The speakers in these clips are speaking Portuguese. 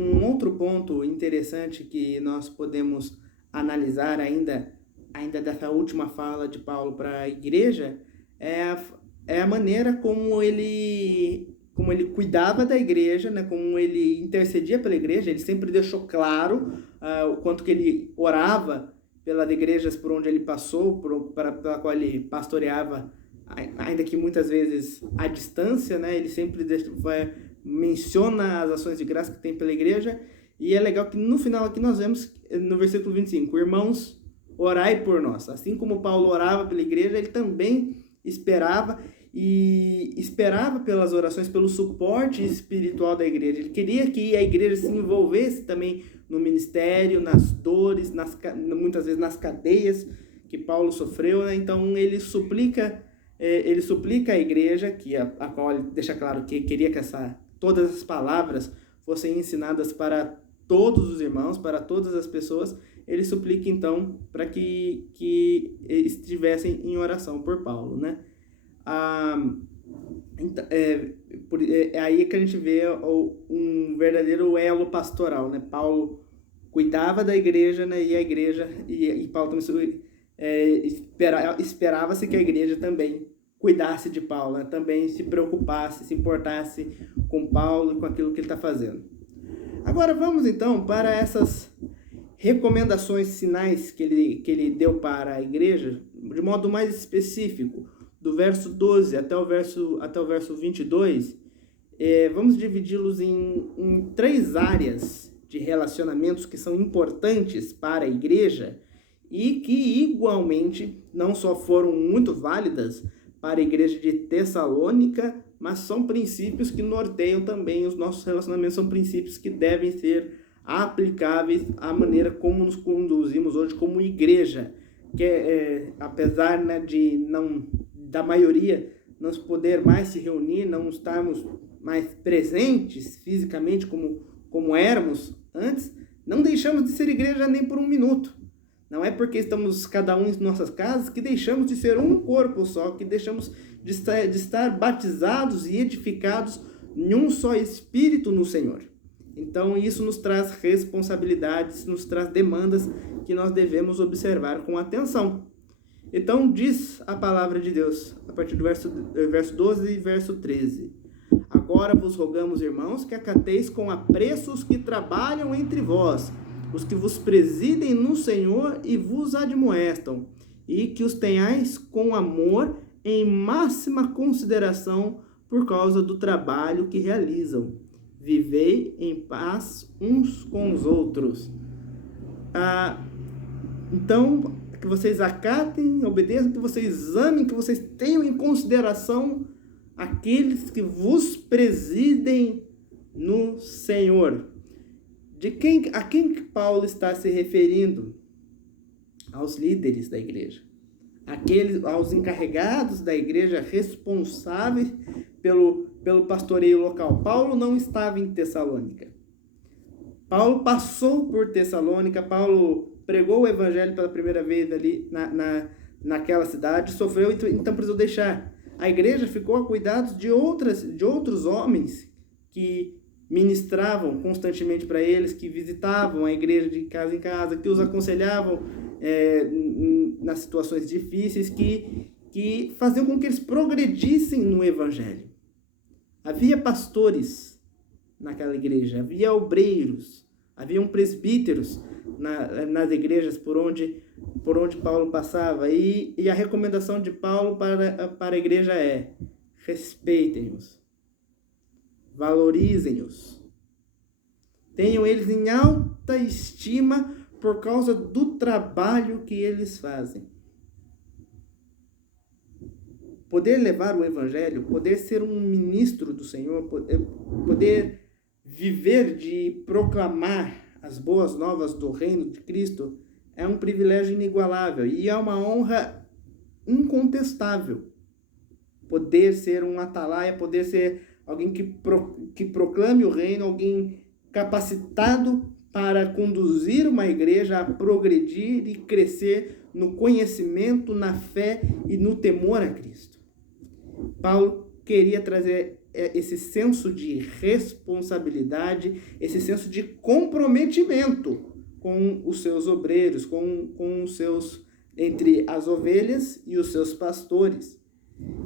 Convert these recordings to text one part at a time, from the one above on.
Um outro ponto interessante que nós podemos analisar ainda dessa última fala de Paulo para a igreja é a maneira como ele cuidava da igreja, né? Como ele intercedia pela igreja. Ele sempre deixou claro o quanto que ele orava pelas igrejas por onde ele passou, pela qual ele pastoreava, ainda que muitas vezes à distância, né? Ele sempre menciona as ações de graça que tem pela igreja, e é legal que no final aqui nós vemos no versículo 25, irmãos, orai por nós. Assim como Paulo orava pela igreja, ele também esperava pelas orações, pelo suporte espiritual da igreja. Ele queria que a igreja se envolvesse também no ministério, nas dores, muitas vezes nas cadeias que Paulo sofreu, né? Então ele suplica a igreja, a qual ele deixa claro que queria que todas as palavras fossem ensinadas para todos os irmãos, para todas as pessoas. Ele suplica então para que estivessem em oração por Paulo, né? É aí que a gente vê um verdadeiro elo pastoral, né? Paulo cuidava da igreja, né? E a igreja, e Paulo também esperava-se que a igreja também cuidasse de Paulo, né? Também se preocupasse, se importasse com Paulo e com aquilo que ele está fazendo. Agora vamos então para essas recomendações finais que ele deu para a igreja, de modo mais específico, do verso 12 até o verso 22, vamos dividi-los em 3 áreas de relacionamentos que são importantes para a igreja e que igualmente não só foram muito válidas para a igreja de Tessalônica, mas são princípios que norteiam também os nossos relacionamentos, são princípios que devem ser aplicáveis à maneira como nos conduzimos hoje como igreja, que apesar, né, da maioria não poder mais se reunir, não estarmos mais presentes fisicamente como éramos antes, não deixamos de ser igreja nem por um minuto. Não é porque estamos cada um em nossas casas que deixamos de ser um corpo só, que deixamos de estar batizados e edificados em um só Espírito no Senhor. Então isso nos traz responsabilidades, nos traz demandas que nós devemos observar com atenção. Então diz a palavra de Deus, a partir do verso 12 e verso 13. Agora vos rogamos, irmãos, que acateis com apreço os que trabalham entre vós, os que vos presidem no Senhor e vos admoestam, e que os tenhais com amor em máxima consideração por causa do trabalho que realizam. Vivei em paz uns com os outros. Então, que vocês acatem, obedeçam, que vocês amem, que vocês tenham em consideração aqueles que vos presidem no Senhor. A quem Paulo está se referindo? Aos líderes da igreja, aos encarregados da igreja, responsáveis pelo pastoreio local. Paulo não estava em Tessalônica. Paulo passou por Tessalônica, Paulo pregou o evangelho pela primeira vez ali naquela cidade, sofreu, então precisou deixar. A igreja ficou a cuidados de outros homens que ministravam constantemente para eles, que visitavam a igreja de casa em casa, que os aconselhavam nas situações difíceis, que faziam com que eles progredissem no evangelho. Havia pastores naquela igreja, havia obreiros, haviam presbíteros nas igrejas por onde Paulo passava, e a recomendação de Paulo para a igreja é: respeitem-os, valorizem-os, tenham eles em alta estima por causa do trabalho que eles fazem. Poder levar o evangelho, poder ser um ministro do Senhor, poder viver de proclamar as boas novas do reino de Cristo é um privilégio inigualável e é uma honra incontestável. Poder ser um atalaia, poder ser alguém que proclame o reino, alguém capacitado para conduzir uma igreja a progredir e crescer no conhecimento, na fé e no temor a Cristo. Paulo queria trazer esse senso de responsabilidade, esse senso de comprometimento com os seus obreiros, com os seus, entre as ovelhas e os seus pastores.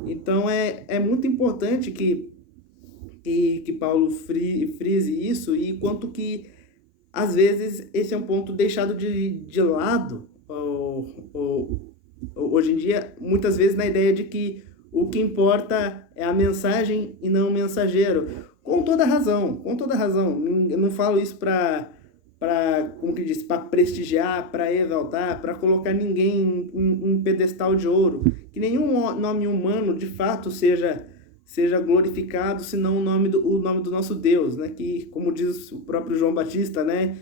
Então é muito importante que Paulo frise isso, e quanto que às vezes esse é um ponto deixado de lado hoje em dia, muitas vezes na ideia de que o que importa é a mensagem e não o mensageiro. Com toda razão. Eu não falo isso para prestigiar, para exaltar, para colocar ninguém em um pedestal de ouro. Que nenhum nome humano, de fato, seja glorificado, senão o nome do nosso Deus, né? Que, como diz o próprio João Batista, né?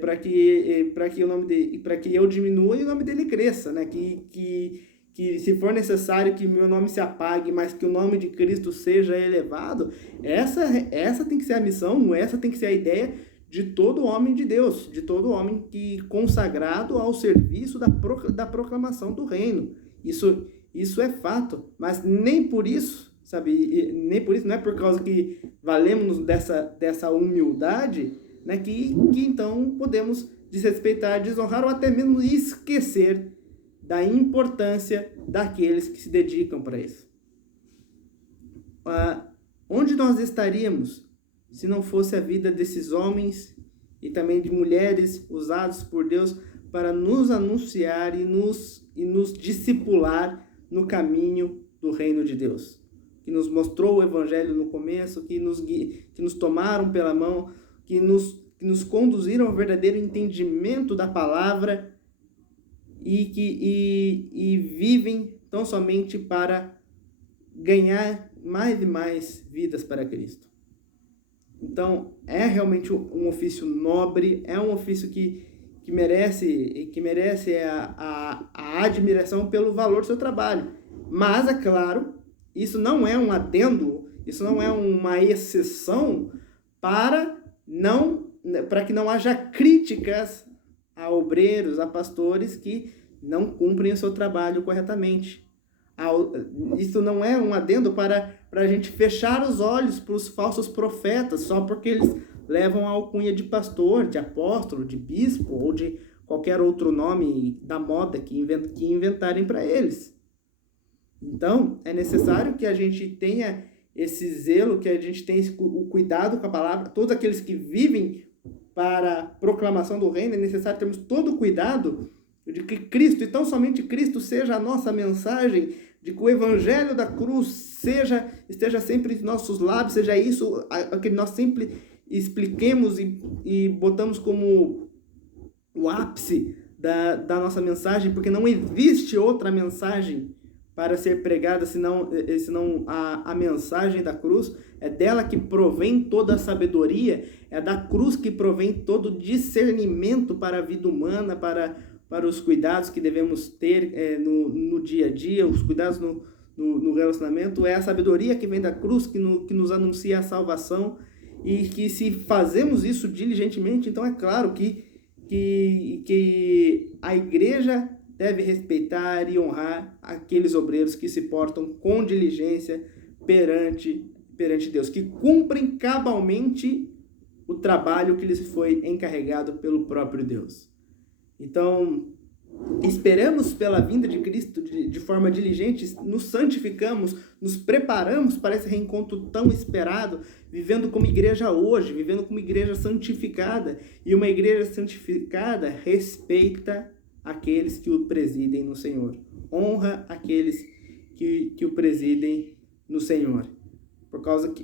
Para que eu diminua e o nome dele cresça, né? Que se for necessário que meu nome se apague, mas que o nome de Cristo seja elevado, essa tem que ser a missão, essa tem que ser a ideia de todo homem de Deus, de todo homem consagrado ao serviço da proclamação do reino. Isso é fato, mas nem por isso, sabe? Nem por isso, não é por causa que valemos dessa humildade, né, que então podemos desrespeitar, desonrar ou até mesmo esquecer da importância daqueles que se dedicam para isso. Onde nós estaríamos se não fosse a vida desses homens e também de mulheres usados por Deus para nos anunciar e nos discipular no caminho do reino de Deus? Que nos mostrou o Evangelho no começo, que nos tomaram pela mão, que nos conduziram ao verdadeiro entendimento da palavra, e vivem tão somente para ganhar mais e mais vidas para Cristo. Então, é realmente um ofício nobre, é um ofício que merece a admiração pelo valor do seu trabalho. Mas, é claro, isso não é um adendo, isso não é uma exceção para que não haja críticas a obreiros, a pastores que não cumprem o seu trabalho corretamente. Isso não é um adendo para a gente fechar os olhos para os falsos profetas, só porque eles levam a alcunha de pastor, de apóstolo, de bispo ou de qualquer outro nome da moda que inventarem para eles. Então, é necessário que a gente tenha esse zelo, que a gente tenha o cuidado com a palavra. Todos aqueles que vivem para a proclamação do reino, é necessário termos todo o cuidado de que Cristo, e tão somente Cristo, seja a nossa mensagem, de que o Evangelho da cruz esteja sempre em nossos lábios, seja isso que nós sempre expliquemos e botamos como o ápice da nossa mensagem, porque não existe outra mensagem para ser pregada senão a mensagem da cruz. É dela que provém toda a sabedoria, é da cruz que provém todo o discernimento para a vida humana, para os cuidados que devemos ter no dia a dia, os cuidados no relacionamento. É a sabedoria que vem da cruz que nos anuncia a salvação, e que se fazemos isso diligentemente, então é claro que a igreja deve respeitar e honrar aqueles obreiros que se portam com diligência perante Deus, que cumprem cabalmente o trabalho que lhes foi encarregado pelo próprio Deus. Então, esperamos pela vinda de Cristo de forma diligente, nos santificamos, nos preparamos para esse reencontro tão esperado, vivendo como igreja hoje, vivendo como igreja santificada. E uma igreja santificada respeita aqueles que o presidem no Senhor, honra aqueles que o presidem no Senhor, por causa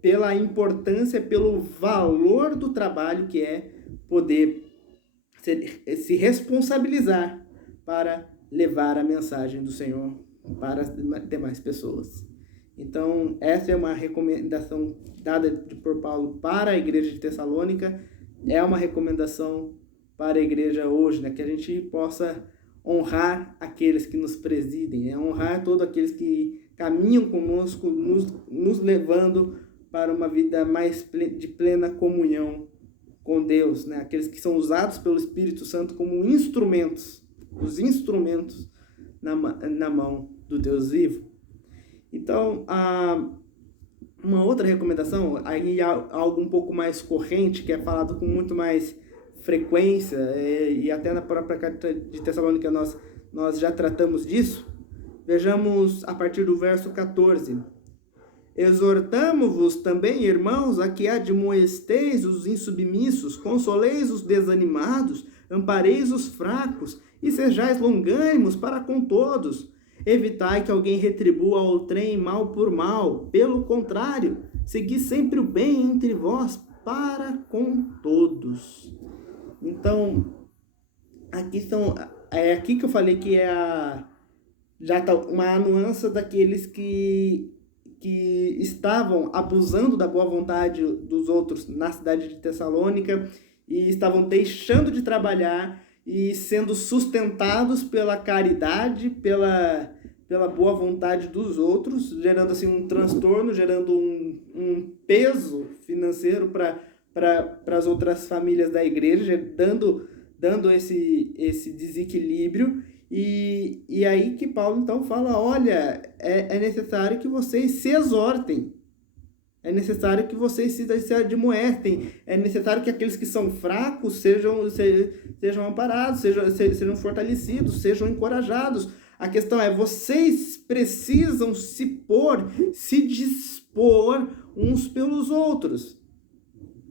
pela importância, pelo valor do trabalho que é poder se responsabilizar para levar a mensagem do Senhor para as demais pessoas. Então, essa é uma recomendação dada por Paulo para a igreja de Tessalônica, é uma recomendação para a igreja hoje, né? Que a gente possa honrar aqueles que nos presidem, honrar todos aqueles que caminham conosco, nos levando para uma vida mais de plena comunhão com Deus, né? Aqueles que são usados pelo Espírito Santo como instrumentos, os instrumentos na mão do Deus vivo. Então, Uma outra recomendação, aí algo um pouco mais corrente, que é falado com muito mais frequência, e até na própria carta de Tessalônica nós já tratamos disso. Vejamos a partir do verso 14. Exortamo-vos também, irmãos, a que admoesteis os insubmissos, consoleis os desanimados, ampareis os fracos, e sejais longânimos para com todos. Evitai que alguém retribua ao trem mal por mal. Pelo contrário, segui sempre o bem entre vós para com todos. Então, é aqui que eu falei que já tá uma nuance daqueles que estavam abusando da boa vontade dos outros na cidade de Tessalônica e estavam deixando de trabalhar e sendo sustentados pela caridade, pela boa vontade dos outros, gerando assim um transtorno, gerando um peso financeiro para as outras famílias da igreja, dando esse desequilíbrio. E aí que Paulo então fala, olha, é necessário que vocês se exortem, é necessário que vocês se admoestem, é necessário que aqueles que são fracos sejam amparados, sejam fortalecidos, sejam encorajados. A questão é, vocês precisam se dispor uns pelos outros.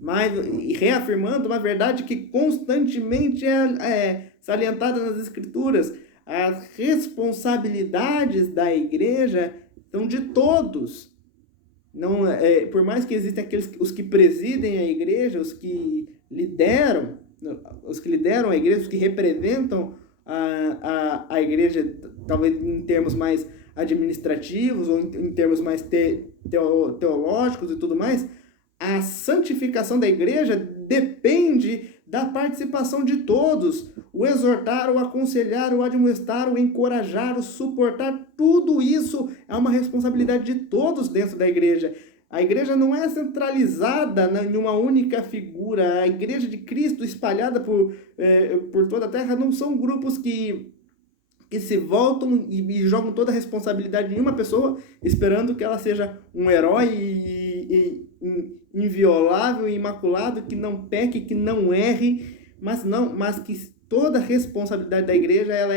Mas, reafirmando uma verdade que constantemente é salientada nas Escrituras, as responsabilidades da igreja são de todos. Não, por mais que existam os que presidem a igreja, os que lideram a igreja, os que representam a igreja, talvez em termos mais administrativos ou em termos mais teológicos e tudo mais, a santificação da igreja depende da participação de todos. O exortar, o aconselhar, o admoestar, o encorajar, o suportar, tudo isso é uma responsabilidade de todos dentro da igreja. A igreja não é centralizada em uma única figura. A igreja de Cristo espalhada por toda a terra não são grupos que se voltam e jogam toda a responsabilidade em uma pessoa, esperando que ela seja um herói e inviolável e imaculado, que não peque, que não erre, mas que toda a responsabilidade da igreja ela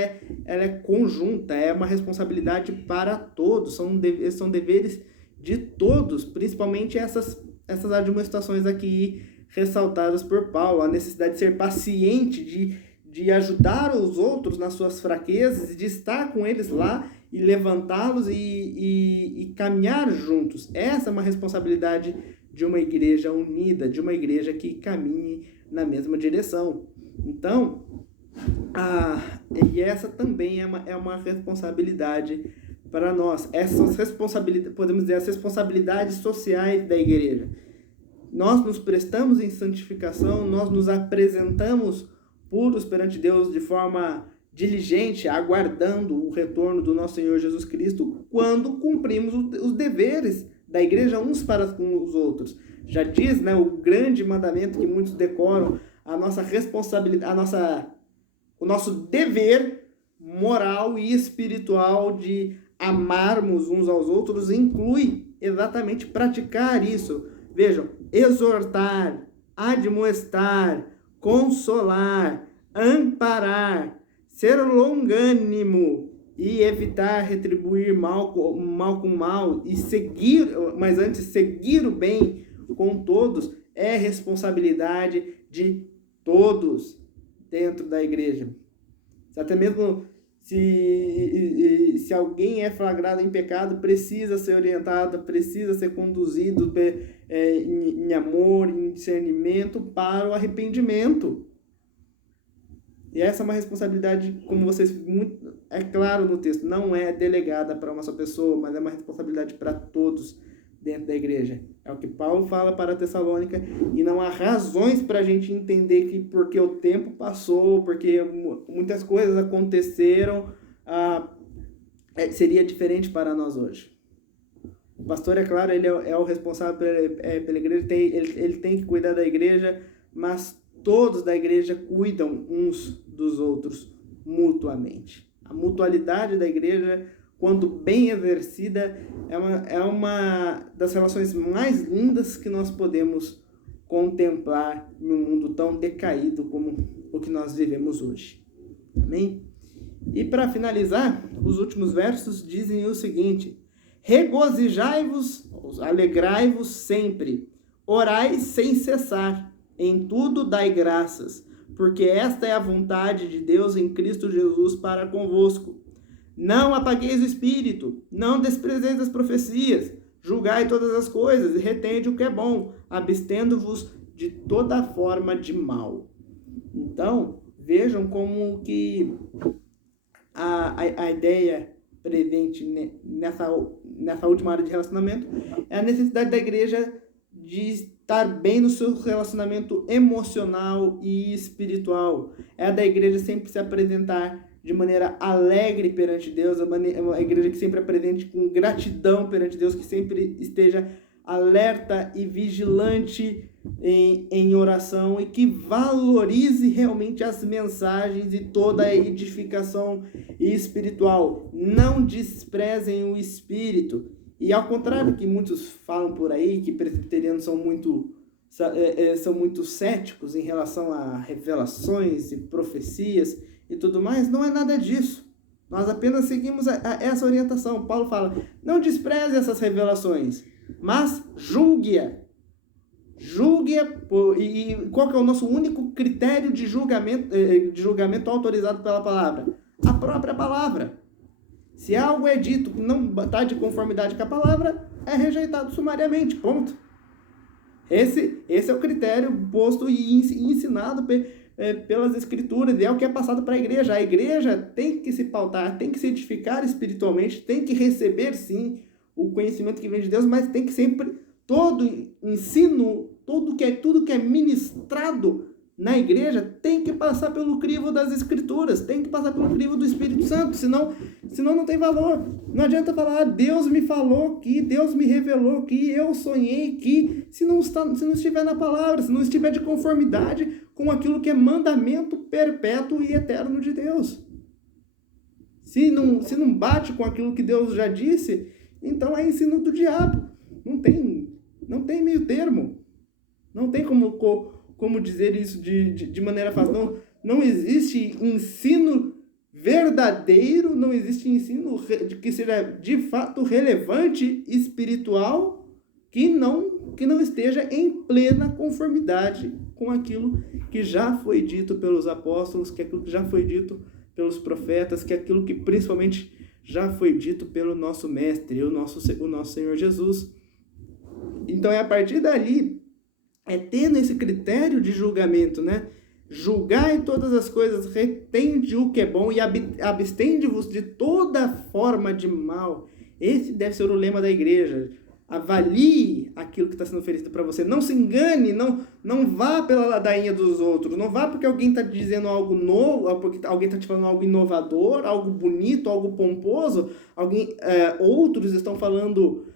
é conjunta, é uma responsabilidade para todos, são deveres de todos, principalmente essas admoestações aqui ressaltadas por Paulo, a necessidade de ser paciente, de ajudar os outros nas suas fraquezas, de estar com eles lá e levantá-los e caminhar juntos. Essa é uma responsabilidade de uma igreja unida, de uma igreja que caminhe na mesma direção. Então, e essa também é uma responsabilidade para nós. Essas responsabilidades, podemos dizer, as responsabilidades sociais da igreja. Nós nos prestamos em santificação, nós nos apresentamos puros perante Deus de forma diligente, aguardando o retorno do nosso Senhor Jesus Cristo, quando cumprimos os deveres da igreja uns para com os outros. Já diz, né, o grande mandamento que muitos decoram, a nossa responsabilidade, o nosso dever moral e espiritual de amarmos uns aos outros inclui exatamente praticar isso. Vejam, exortar, admoestar, consolar, amparar, ser longânimo e evitar retribuir mal com mal e seguir o bem com todos é responsabilidade de todos dentro da igreja. Até mesmo se alguém é flagrado em pecado, precisa ser orientado, precisa ser conduzido em amor, em discernimento para o arrependimento. E essa é uma responsabilidade, como vocês, é claro no texto, não é delegada para uma só pessoa, mas é uma responsabilidade para todos dentro da igreja. É o que Paulo fala para a Tessalônica, e não há razões para a gente entender que porque o tempo passou, porque muitas coisas aconteceram, seria diferente para nós hoje. O pastor, é claro, ele é o responsável pela igreja, ele tem que cuidar da igreja, mas todos da igreja cuidam uns dos outros mutuamente. A mutualidade da igreja quando bem exercida, é uma das relações mais lindas que nós podemos contemplar em um mundo tão decaído como o que nós vivemos hoje. Amém? E para finalizar, os últimos versos dizem o seguinte: regozijai-vos, alegrai-vos sempre, orai sem cessar, em tudo dai graças, porque esta é a vontade de Deus em Cristo Jesus para convosco. Não apagueis o espírito, não desprezeis as profecias, julgai todas as coisas e retende o que é bom, abstendo-vos de toda forma de mal. Então, vejam como que a ideia presente nessa última área de relacionamento é a necessidade da igreja de estar bem no seu relacionamento emocional e espiritual. É a da igreja sempre se apresentar de maneira alegre perante Deus, a igreja que sempre apresente com gratidão perante Deus, que sempre esteja alerta e vigilante em oração e que valorize realmente as mensagens e toda a edificação espiritual. Não desprezem o Espírito. E ao contrário que muitos falam por aí, que presbiterianos são muito céticos em relação a revelações e profecias e tudo mais, não é nada disso. Nós apenas seguimos essa orientação. Paulo fala, não despreze essas revelações, mas julgue-a. Julgue-a, e qual que é o nosso único critério de julgamento autorizado pela palavra? A própria palavra. Se algo é dito que não está de conformidade com a palavra, é rejeitado sumariamente, ponto. Esse é o critério posto e ensinado pelas Escrituras, e é o que é passado para a igreja. A igreja tem que se pautar, tem que se edificar espiritualmente, tem que receber, sim, o conhecimento que vem de Deus, mas tem que sempre, todo ensino, tudo que é ministrado na igreja tem que passar pelo crivo das Escrituras, tem que passar pelo crivo do Espírito Santo, senão não tem valor. Não adianta falar, Deus me falou que, Deus me revelou que, eu sonhei que, se não estiver na palavra, se não estiver de conformidade com aquilo que é mandamento perpétuo e eterno de Deus. Se não bate com aquilo que Deus já disse, então é ensino do diabo. Não tem meio termo. Não tem como dizer isso de maneira fácil. Não existe ensino verdadeiro, não existe ensino que seja de fato relevante, espiritual, que não esteja em plena conformidade com aquilo que já foi dito pelos apóstolos, que aquilo que já foi dito pelos profetas, que aquilo que principalmente já foi dito pelo nosso mestre, o nosso Senhor Jesus. Então é a partir dali, tendo esse critério de julgamento, né? Julgai todas as coisas, retende o que é bom e abstende-vos de toda forma de mal. Esse deve ser o lema da igreja. Avalie aquilo que está sendo oferecido para você. Não se engane, não vá pela ladainha dos outros. Não vá porque alguém está dizendo algo novo, porque alguém está te falando algo inovador, algo bonito, algo pomposo. Outros estão falando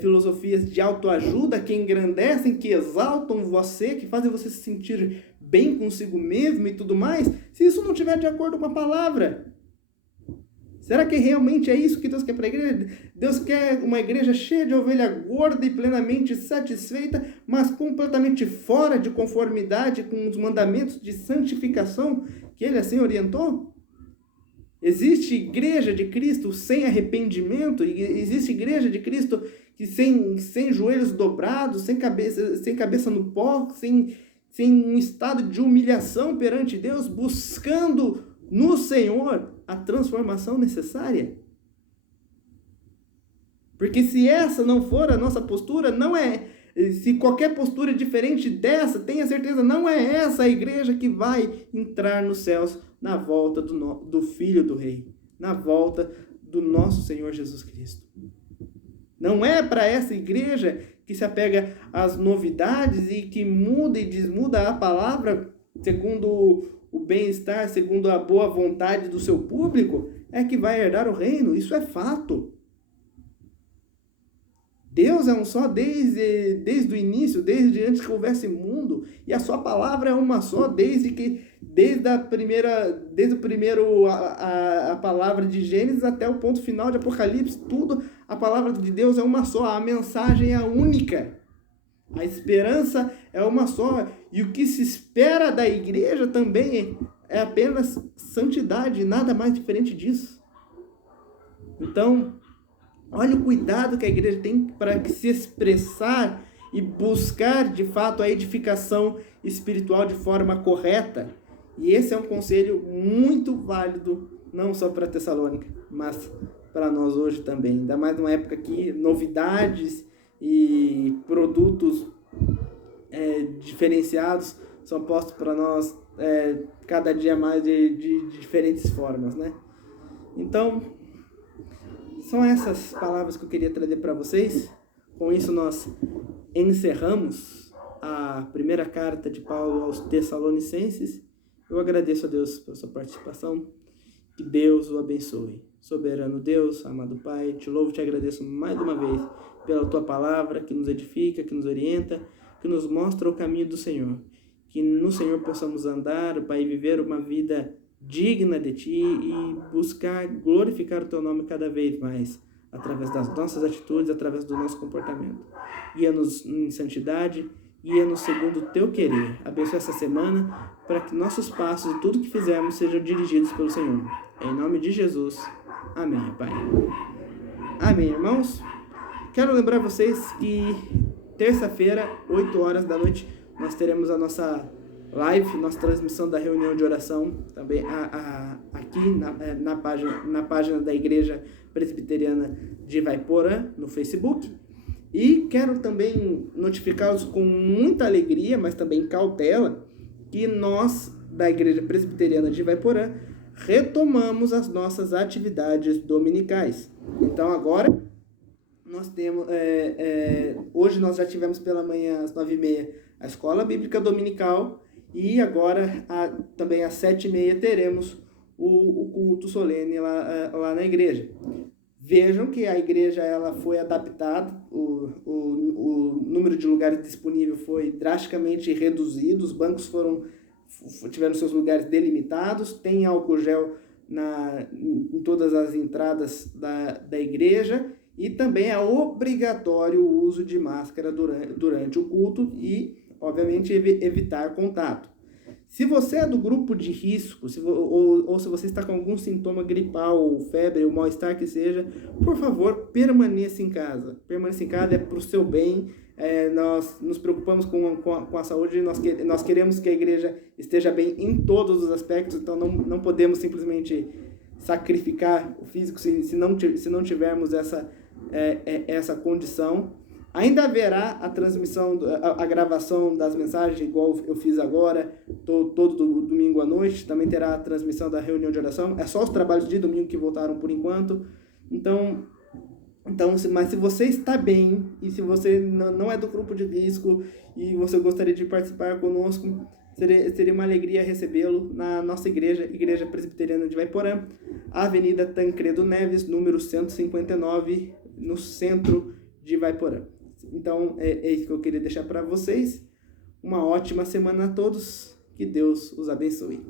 filosofias de autoajuda que engrandecem, que exaltam você, que fazem você se sentir bem consigo mesmo e tudo mais. Se isso não estiver de acordo com a palavra, será que realmente é isso que Deus quer para a igreja? Deus quer uma igreja cheia de ovelha gorda e plenamente satisfeita, mas completamente fora de conformidade com os mandamentos de santificação que Ele assim orientou? Existe igreja de Cristo sem arrependimento? Existe igreja de Cristo que sem joelhos dobrados, sem cabeça no pó, sem um estado de humilhação perante Deus, buscando no Senhor a transformação necessária? Porque se essa não for a nossa postura, se qualquer postura é diferente dessa, tenha certeza, não é essa a igreja que vai entrar nos céus na volta do Filho do Rei, na volta do nosso Senhor Jesus Cristo. Não é para essa igreja que se apega às novidades e que muda e desmuda a palavra segundo o bem-estar, segundo a boa vontade do seu público, é que vai herdar o reino. Isso é fato. Deus é um só desde o início, desde antes que houvesse mundo, e a sua palavra é uma só desde o primeiro a palavra de Gênesis até o ponto final de Apocalipse, tudo a palavra de Deus é uma só, a mensagem é única. A esperança é uma só, e o que se espera da igreja também é apenas santidade, nada mais diferente disso. Então, olha o cuidado que a igreja tem para se expressar e buscar, de fato, a edificação espiritual de forma correta. E esse é um conselho muito válido, não só para Tessalônica, mas para nós hoje também. Ainda mais numa época que novidades e produtos diferenciados são postos para nós cada dia mais de diferentes formas, né? Então, são essas palavras que eu queria trazer para vocês. Com isso, nós encerramos a primeira carta de Paulo aos Tessalonicenses. Eu agradeço a Deus pela sua participação. Que Deus o abençoe. Soberano Deus, amado Pai, te louvo e te agradeço mais uma vez pela tua palavra que nos edifica, que nos orienta, que nos mostra o caminho do Senhor. Que no Senhor possamos andar, Pai, e viver uma vida digna de Ti e buscar glorificar o Teu nome cada vez mais, através das nossas atitudes, através do nosso comportamento. Guia-nos em santidade, guia-nos segundo o Teu querer. Abençoe essa semana para que nossos passos e tudo que fizermos sejam dirigidos pelo Senhor. Em nome de Jesus. Amém, Pai. Amém, irmãos. Quero lembrar vocês que terça-feira, 8 horas da noite, nós teremos a nossa live, nossa transmissão da reunião de oração, também aqui na página da Igreja Presbiteriana de Ivaiporã, no Facebook. E quero também notificá-los com muita alegria, mas também cautela, que nós, da Igreja Presbiteriana de Ivaiporã, retomamos as nossas atividades dominicais. Então agora nós temos, hoje nós já tivemos pela manhã às 9h30 a Escola Bíblica Dominical, e agora também às 7h30 teremos o culto solene lá na igreja. Vejam que a igreja ela foi adaptada, o número de lugares disponível foi drasticamente reduzido, os bancos tiveram seus lugares delimitados, tem álcool gel em todas as entradas da igreja, e também é obrigatório o uso de máscara durante o culto e, obviamente, evitar contato. Se você é do grupo de risco, ou se você está com algum sintoma gripal, ou febre, ou mal-estar que seja, por favor, permaneça em casa. Permaneça em casa é para o seu bem. Nós nos preocupamos com a saúde, nós queremos que a igreja esteja bem em todos os aspectos, então não podemos simplesmente sacrificar o físico se não tivermos essa condição. Ainda haverá a transmissão, a gravação das mensagens, igual eu fiz agora, todo domingo à noite. Também terá a transmissão da reunião de oração. É só os trabalhos de domingo que voltaram por enquanto. Então, mas se você está bem, e se você não é do grupo de risco, e você gostaria de participar conosco, seria uma alegria recebê-lo na nossa igreja, Igreja Presbiteriana de Ivaiporã, Avenida Tancredo Neves, número 159, no centro de Ivaiporã. Então, é isso que eu queria deixar para vocês. Uma ótima semana a todos. Que Deus os abençoe.